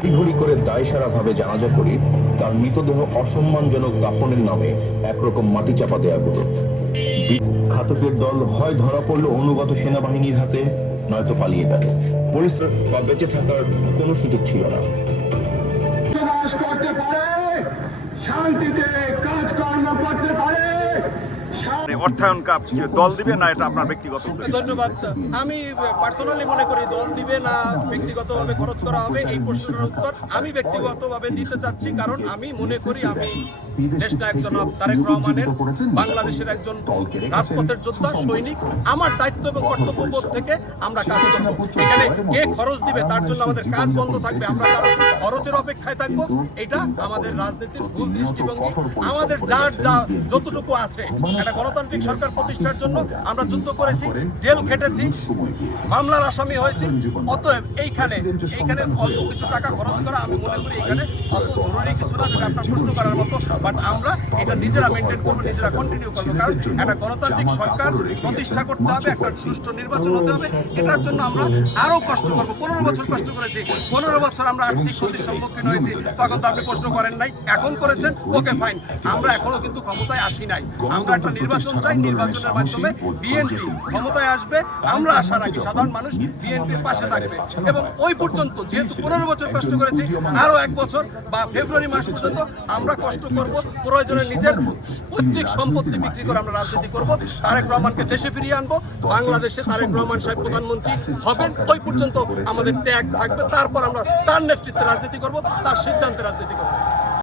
তড়িঘড়ি করে দায়সারাভাবে জানাজা করি, তার মৃতদেহ অসম্মানজনক দাফনের নামে একরকম মাটি চাপা দেয়া হলো ঘাতকের দল হয় ধরা পড়ল অনুগত সেনাবাহিনীর হাতে, নয়তো পালিয়ে গেল। পরিস্থিতি বা বেঁচে থাকার কোনো সুযোগ ছিল না। অর্থায়ন দল দিবে না এটা আপনার ব্যক্তিগত ধন্যবাদ। আমি পার্সোনালি মনে করি দল দিবে না, ব্যক্তিগতভাবে খরচ করা হবে এই প্রশ্নের উত্তর আমি ব্যক্তিগতভাবে দিতে চাচ্ছি, কারণ আমি মনে করি আমি তারেক রহমানের, বাংলাদেশের একজন রাজপথের যোদ্ধা, সৈনিক। আমার দায়িত্ব এবং কর্তব্যবোধ থেকে আমরা কাজ করব। এখানে কে খরচ দিবে তার জন্য আমাদের কাজ বন্ধ থাকবে, আমরা কারও খরচের অপেক্ষায় থাকব। এটা আমাদের রাজনীতির ভুল দৃষ্টিভঙ্গি। আমাদের যার যা যতটুকু আছে, একটা গণতান্ত্রিক সরকার প্রতিষ্ঠার জন্য আমরা যুদ্ধ করেছি জেল খেটেছি মামলার আসামি হয়েছি। অতএব এইখানে এইখানে অল্প কিছু টাকা খরচ করা আমি মনে করি এখানে অত জরুরি কিছু না যেটা আপনার প্রশ্ন করার মতো। বাট আমরা এটা নিজেরা মেনটেন করব নিজেরা কন্টিনিউ করব। কারণ একটা গণতান্ত্রিক সরকার প্রতিষ্ঠা করতে হবে একটা সুষ্ঠু নির্বাচন হতে হবে। এটার জন্য আমরা আরও কষ্ট করব। পনেরো বছর কষ্ট করেছি। পনেরো বছর আমরা আর্থিক ক্ষতির সম্মুখীন হয়েছি। তখন তো আপনি প্রশ্ন করেন নাই। এখন করেছেন? ওকে ফাইন আমরা এখনও কিন্তু ক্ষমতায় আসি নাই। আমরা একটা নির্বাচন চাই নির্বাচনের মাধ্যমে বিএনপি ক্ষমতায় আসবে আমরা আশা রাখি সাধারণ মানুষ বিএনপির পাশে থাকবে। এবং ওই পর্যন্ত যেহেতু পনেরো বছর কষ্ট করেছি আরও এক বছর বা ফেব্রুয়ারি মাস পর্যন্ত আমরা কষ্ট করব প্রয়োজনে নিজের পৈতৃক সম্পত্তি বিক্রি করে আমরা রাজনীতি করব। তারেক রহমানকে দেশে ফিরিয়ে আনব। বাংলাদেশে তারেক রহমান সাহেব প্রধানমন্ত্রী হবেন ওই পর্যন্ত আমাদের ত্যাগ থাকবে। তারপর আমরা তার নেতৃত্বে রাজনীতি করব তার সিদ্ধান্তে রাজনীতি করব।